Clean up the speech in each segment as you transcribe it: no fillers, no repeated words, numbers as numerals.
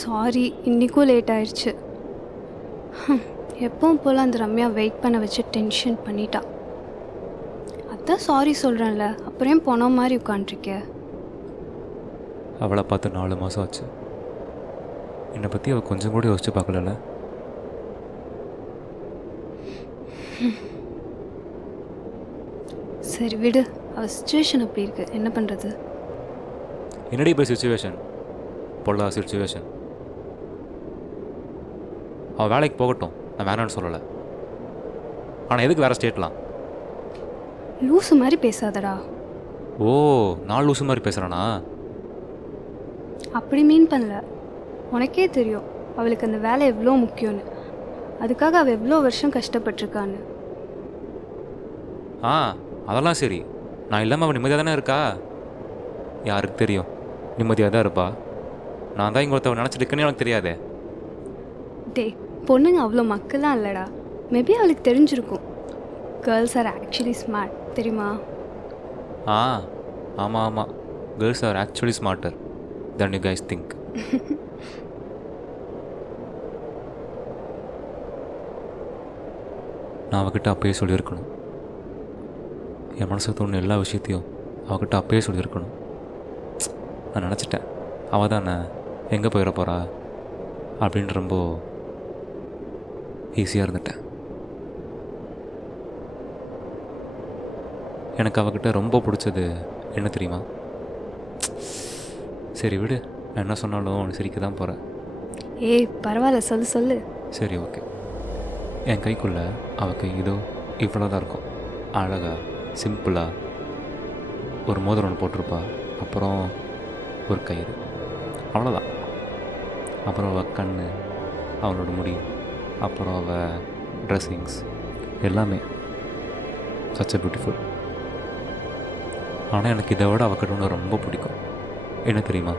Sorry, இன்றைக்கும் late ஆயிடுச்சு. எப்பவும் போல் அந்த ரம்யா வெயிட் பண்ண வச்சு டென்ஷன் பண்ணிட்டா. அதான் சாரி சொல்கிறேன்ல, அப்புறம் போன மாதிரி உட்காண்ட்ருக்க. அவளை பார்த்து 4 மாதம் ஆச்சு. என்னை பற்றி அவள் கொஞ்சம் கூட யோசிச்சு பார்க்கல. சரி விடு, அவள் சுச்சுவேஷன் அப்படி இருக்கு, என்ன பண்ணுறது? என்னடி இப்போ சுச்சுவேஷன்? பொல்லா சுச்சுவேஷன். அவள் வேலைக்கு போகட்டும், நான் வேணான்னு சொல்லலை. ஆனால் எதுக்கு வேறு ஸ்டேட்லாம்? லூசு மாதிரி பேசாதடா. ஓ, நான் லூசு மாதிரி பேசுகிறேனா? அப்படி மீன் பண்ணல. உனக்கே தெரியும் அவளுக்கு அந்த வேலை எவ்வளோ முக்கியம்னு. அதுக்காக அவள் எவ்வளோ வருஷம் கஷ்டப்பட்டிருக்கான்னு. அதெல்லாம் சரி. நான் இல்லாமல் அவள் நிம்மதியாக தானே இருக்கா? யாருக்கு தெரியும், நிம்மதியாக தான் இருப்பா. நான் தான் இங்கே ஒருத்தவன் நினச்சிட்டு இருக்கேன்னு எனக்கு தெரியாதே. டே, பொண்ணுங்க அவ்வளோ மக்கள்லாம் இல்லைடா. மேபி அவளுக்கு தெரிஞ்சிருக்கும். கேர்ள்ஸ் ஆர் ஆக்சுவலி ஸ்மார்ட், தெரியுமா? ஆமாம் ஆமாம், girls are actually smarter then you guys think. நான் அவகிட்ட அப்பயே சொல்லியிருக்கணும். என் மனசுக்கு தோணுன எல்லா விஷயத்தையும் அவகிட்ட அப்பயே சொல்லியிருக்கணும். நான் நினச்சிட்டேன், அவள் தானே எங்கே போயிட போகிறா அப்படின்னு ரொம்ப ஈஸியாக இருந்துட்டேன். எனக்கு அவகிட்ட ரொம்ப பிடிச்சது என்ன தெரியுமா? சரி விடு, நான் என்ன சொன்னாலும் அவனுக்கு சிரிக்க தான் போகிறேன். ஏய் பரவாயில்ல, சொல்லு சொல்லு. சரி ஓகே. என் கைக்குள்ளே அவள் கை இதோ இவ்வளோ தான் இருக்கும். அழகாக சிம்பிளாக ஒரு மோதிரம் ஒன்று போட்டிருப்பா, அப்புறம் ஒரு கயிறு, அவ்வளோதான். அப்புறம் அவள் கண், அவளோட முடி, அப்புறம் அவள் ட்ரெஸ்ஸிங்ஸ் எல்லாமே சச் பியூட்டிஃபுல். ஆனால் எனக்கு இதை விட அவகிட்ட ஒன்று ரொம்ப பிடிக்கும். என்ன தெரியுமா?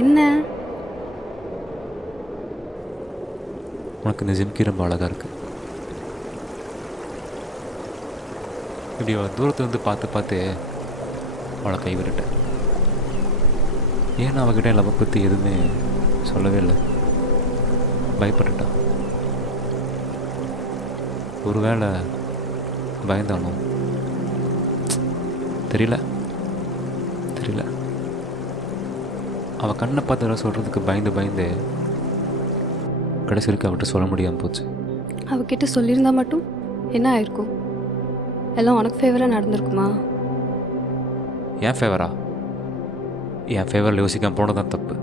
என்ன? உனக்கு இந்த ஜிம்கி ரொம்ப அழகாக இருக்குது. இப்படி அவள் தூரத்துலேருந்து பார்த்து பார்த்து அவளை கைவிட்டுட்டேன். ஏன்னா அவகிட்ட லவ் பற்றி எதுவுமே சொல்லவே இல்லை. பயப்பட்டுட்டான். ஒருவேளை பயந்தாலும் தெரியல. அவள் கண்ணை பார்த்து சொல்கிறதுக்கு பயந்து கடைசி வரைக்கும் அவகிட்ட சொல்ல முடியாமல் போச்சு. அவகிட்ட சொல்லியிருந்தா மட்டும் என்ன ஆயிருக்கும்? எல்லாம் உனக்கு ஃபேவராக நடந்திருக்குமா? என் ஃபேவரா? என் ஃபேவரில் யோசிக்காமல் போனதான் தப்பு.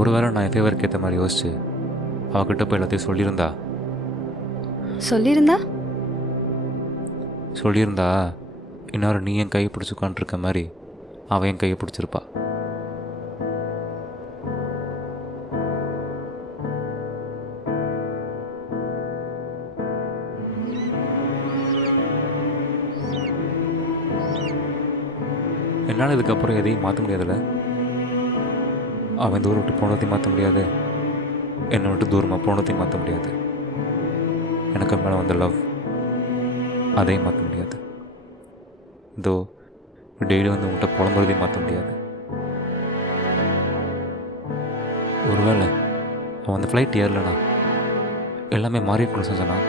ஒருவேளை நான் என் ஃபேவருக்கு ஏற்ற மாதிரி யோசிச்சு அவகிட்ட போய் எல்லாத்தையும் சொல்லியிருந்தா இன்னொரு நீ என் கையை பிடிச்சி உட்காந்துருக்க மாதிரி அவன் என் கையை பிடிச்சிருப்பா. என்னால் இதுக்கப்புறம் எதையும் மாற்ற முடியாதுல்ல. அவன் தூரம் விட்டு போனதையும் மாற்ற முடியாது, என்னை விட்டு தூரமாக போனதையும் மாற்ற முடியாது. எனக்கு மேலே வந்த லவ் அதையும் மாற்ற முடியாது. இதோ டெய்லி வந்து உங்கள்கிட்ட புலம்புறதையும் மாற்ற முடியாது. ஒருவேளை அவன் அந்த ஃப்ளைட் ஏறலைன்னா எல்லாமே மாறியிருக்கணும்னு சொன்னான்.